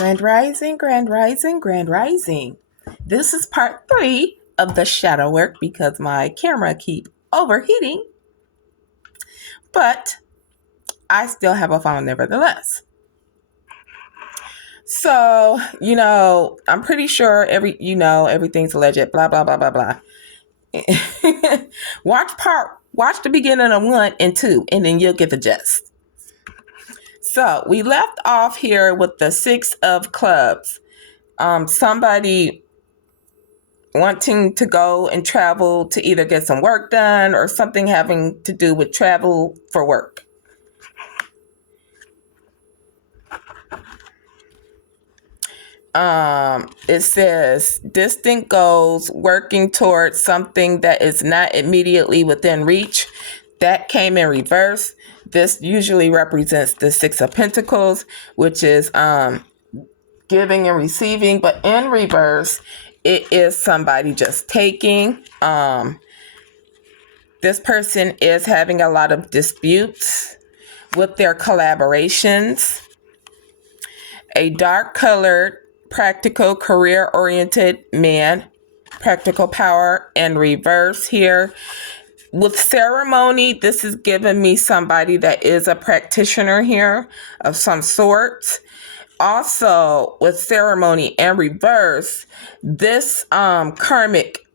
Grand Rising, Grand Rising, Grand Rising. This is part 3 of the shadow work because my camera keep overheating, but I still have a phone nevertheless. So, I'm pretty sure everything's legit, blah, blah, blah, blah, blah. Watch the beginning of 1 and 2, and then you'll get the gist. So we left off here with the 6 of clubs. Somebody wanting to go and travel to either get some work done or something having to do with travel for work. It says distant goals, working towards something that is not immediately within reach. That came in reverse. This usually represents the 6 of Pentacles, which is giving and receiving, but in reverse, it is somebody just taking. This person is having a lot of disputes with their collaborations. A dark colored, practical, career-oriented man, practical power in reverse here. With ceremony, this is giving me somebody that is a practitioner here of some sort. Also, with ceremony and reverse, this karmic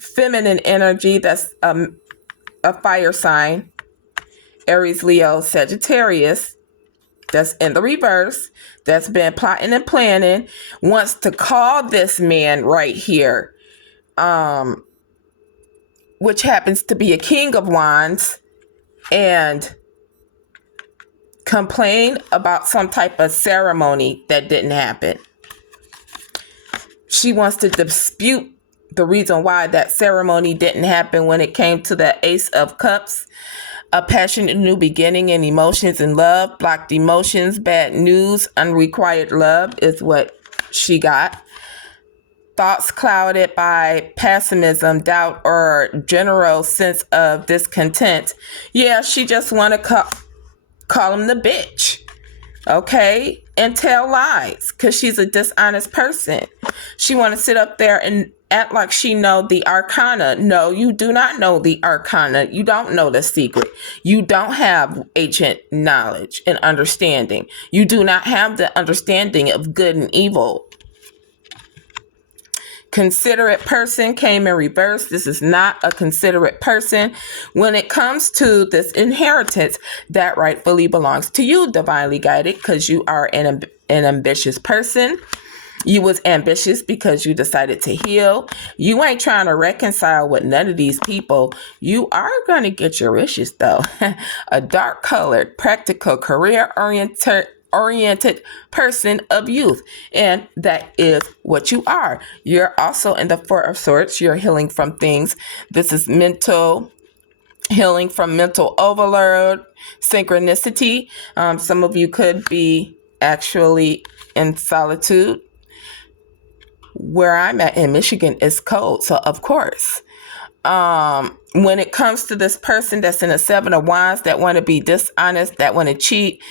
feminine energy that's a fire sign, Aries, Leo, Sagittarius, that's in the reverse, that's been plotting and planning, wants to call this man right here, which happens to be a King of Wands, and complain about some type of ceremony that didn't happen. She wants to dispute the reason why that ceremony didn't happen when it came to the Ace of Cups. A passionate new beginning in emotions and love, blocked emotions, bad news, unrequited love is what she got. Thoughts clouded by pessimism, doubt, or general sense of discontent. Yeah, she just want to call him the bitch, okay, and tell lies because she's a dishonest person. She want to sit up there and act like she know the arcana. No, you do not know the arcana. You don't know the secret. You don't have ancient knowledge and understanding. You do not have the understanding of good and evil. Considerate person came in reverse. This is not a considerate person. When it comes to this inheritance, that rightfully belongs to you, divinely guided, because you are an ambitious person. You was ambitious because you decided to heal. You ain't trying to reconcile with none of these people. You are going to get your wishes, though. A dark colored, practical, career-oriented person of youth, and that is what you are. You're also in the 4 of Swords. You're healing from things. This is mental healing from mental overload, synchronicity. Some of you could be actually in solitude. Where I'm at in Michigan is cold, so of course. When it comes to this person that's in a 7 of Wands, that want to be dishonest, that want to cheat,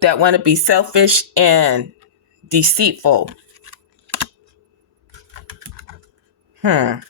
that want to be selfish and deceitful. The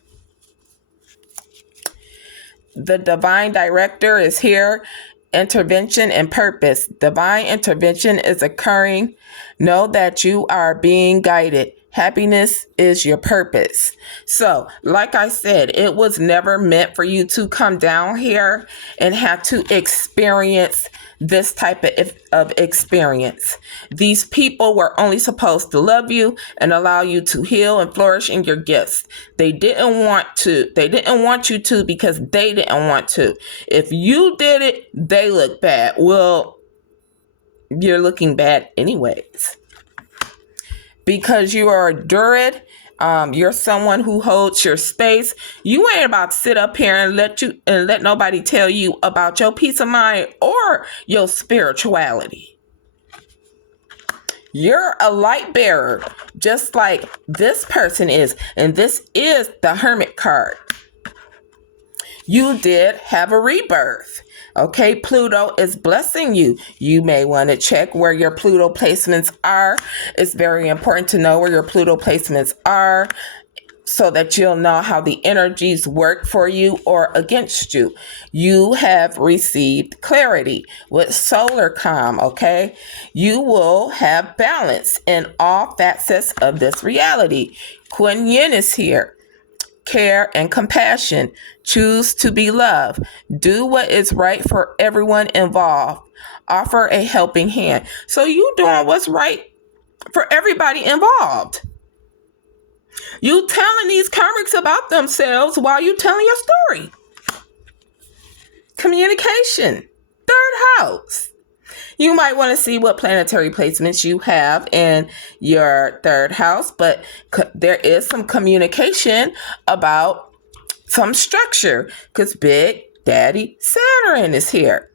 divine director is here. Intervention and purpose. Divine intervention is occurring. Know that you are being guided. Happiness is your purpose. So, like I said, it was never meant for you to come down here and have to experience this type of experience. These people were only supposed to love you and allow you to heal and flourish in your gifts. They didn't want to. They didn't want you to because they didn't want to. If you did it, they look bad. Well, you're looking bad anyways. Because you are a Druid, you're someone who holds your space. You ain't about to sit up here and let nobody tell you about your peace of mind or your spirituality. You're a light bearer, just like this person is, and this is the Hermit card. You did have a rebirth. Okay, Pluto is blessing you. You may want to check where your Pluto placements are. It's very important to know where your Pluto placements are so that you'll know how the energies work for you or against you. You have received clarity with solar calm, okay? You will have balance in all facets of this reality. Kuan Yin is here. Care and compassion. Choose to be loved. Do what is right for everyone involved. Offer a helping hand. So you doing what's right for everybody involved. You telling these karmics about themselves while you telling your story. Communication. Third house. You might want to see what planetary placements you have in your third house, but there is some communication about some structure because Big Daddy Saturn is here.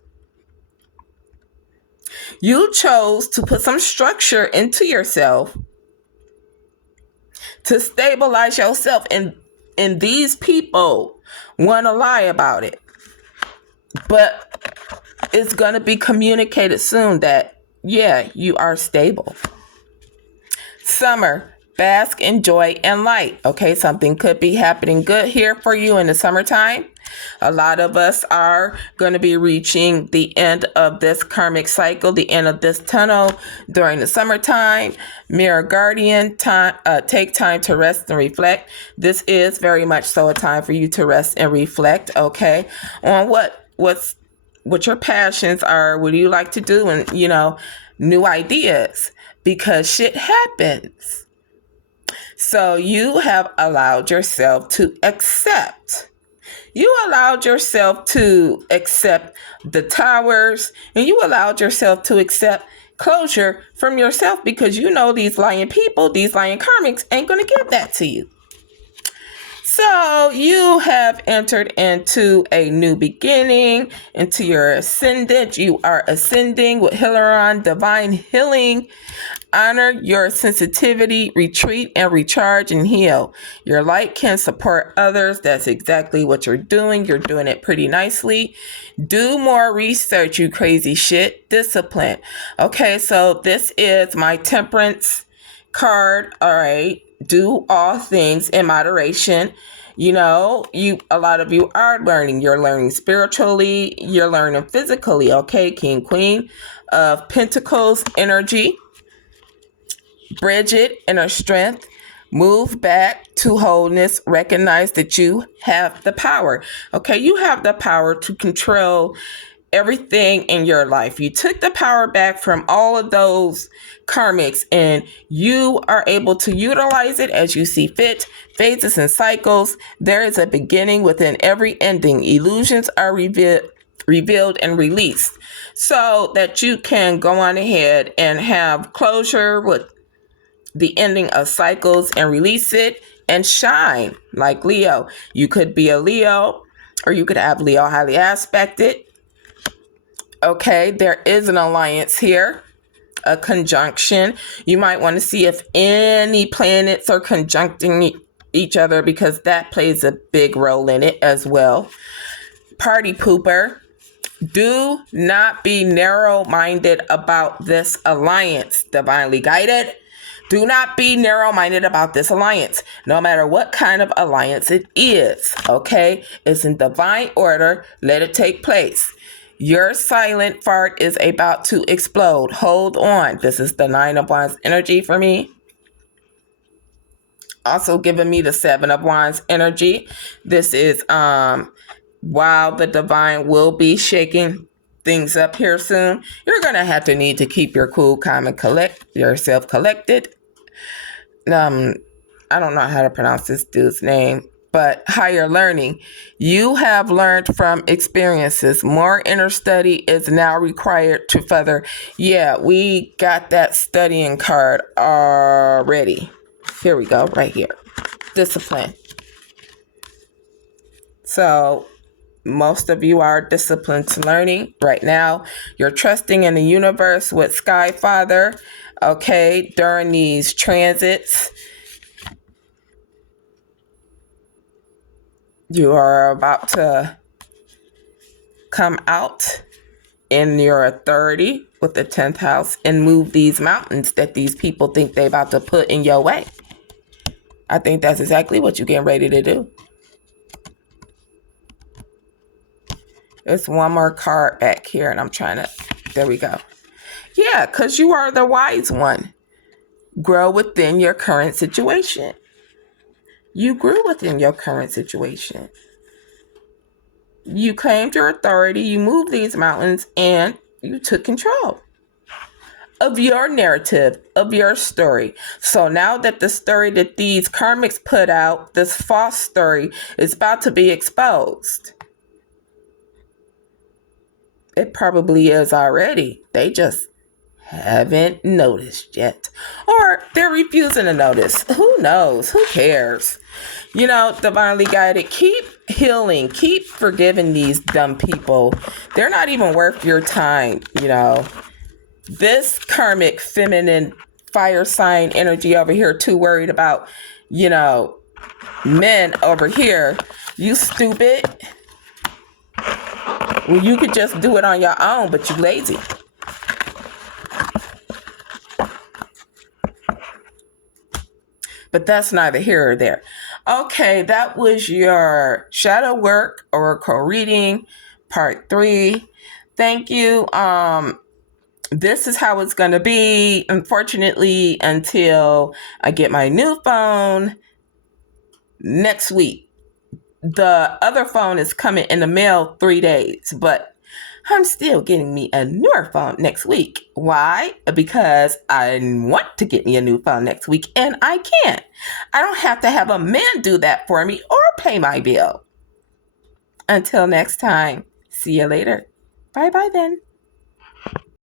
You chose to put some structure into yourself to stabilize yourself, and these people want to lie about it. But it's going to be communicated soon that, yeah, you are stable. Summer, bask in joy and light. Okay, something could be happening good here for you in the summertime. A lot of us are going to be reaching the end of this karmic cycle, the end of this tunnel during the summertime. Mirror Guardian, take time to rest and reflect. This is very much so a time for you to rest and reflect, okay, on what your passions are, what do you like to do, and, new ideas, because shit happens. So you have allowed yourself to accept. You allowed yourself to accept the towers, and you allowed yourself to accept closure from yourself because you know these lying people, these lying karmics ain't going to give that to you. So you have entered into a new beginning, into your ascendant. You are ascending with Hilarion, divine healing. Honor your sensitivity, retreat and recharge and heal. Your light can support others. That's exactly what you're doing. You're doing it pretty nicely. Do more research, you crazy shit. Discipline. Okay, so this is my temperance card. All right. Do all things in moderation. A lot of you are learning. You're learning spiritually. You're learning physically. Okay, King, Queen of Pentacles energy. Bridget, inner strength. Move back to wholeness. Recognize that you have the power. Okay, you have the power to control everything in your life. You took the power back from all of those karmics and you are able to utilize it as you see fit. Phases and cycles. There is a beginning within every ending. Illusions are revealed and released so that you can go on ahead and have closure with the ending of cycles and release it and shine like Leo. You could be a Leo or you could have Leo highly aspected. Okay, there is an alliance here, a conjunction. You might want to see if any planets are conjuncting each other because that plays a big role in it as well. Party pooper. Do not be narrow-minded about this alliance, divinely guided. Do not be narrow-minded about this alliance, no matter what kind of alliance it is, okay? It's in divine order. Let it take place. Your silent fart is about to explode. Hold on. This is the 9 of Wands energy for me. Also giving me the 7 of Wands energy. This is while the divine will be shaking things up here soon, you're going to have to need to keep your cool, calm, and collect yourself collected. I don't know how to pronounce this dude's name, but higher learning. You have learned from experiences. More inner study is now required to further. Yeah, we got that studying card already. Here we go, right here. Discipline. So most of you are disciplined learning right now. You're trusting in the universe with Sky Father. Okay, during these transits, you are about to Come out in your authority with the 10th house and move these mountains that these people think they about to put in your way. I think that's exactly what you're getting ready to do. There's one more card back here, and I'm trying to, there we go. Yeah, because you are the wise one. Grow within your current situation. You grew within your current situation. You claimed your authority, you moved these mountains, and you took control of your narrative, of your story. So now that the story that these karmics put out, this false story, is about to be exposed. It probably is already. They just haven't noticed yet. Or they're refusing to notice. Who knows? Who cares? You know, divinely guided, keep healing, keep forgiving these dumb people. They're not even worth your time, you know. This karmic feminine fire sign energy over here too worried about, you know, men over here. You stupid. Well, you could just do it on your own, but you lazy. But that's neither here or there. Okay, that was your shadow work oracle reading, part 3. Thank you. This is how it's going to be, unfortunately, until I get my new phone next week. The other phone is coming in the mail 3 days, but I'm still getting me a newer phone next week. Why? Because I want to get me a new phone next week, and I can't. I don't have to have a man do that for me or pay my bill. Until next time, see you later. Bye-bye then.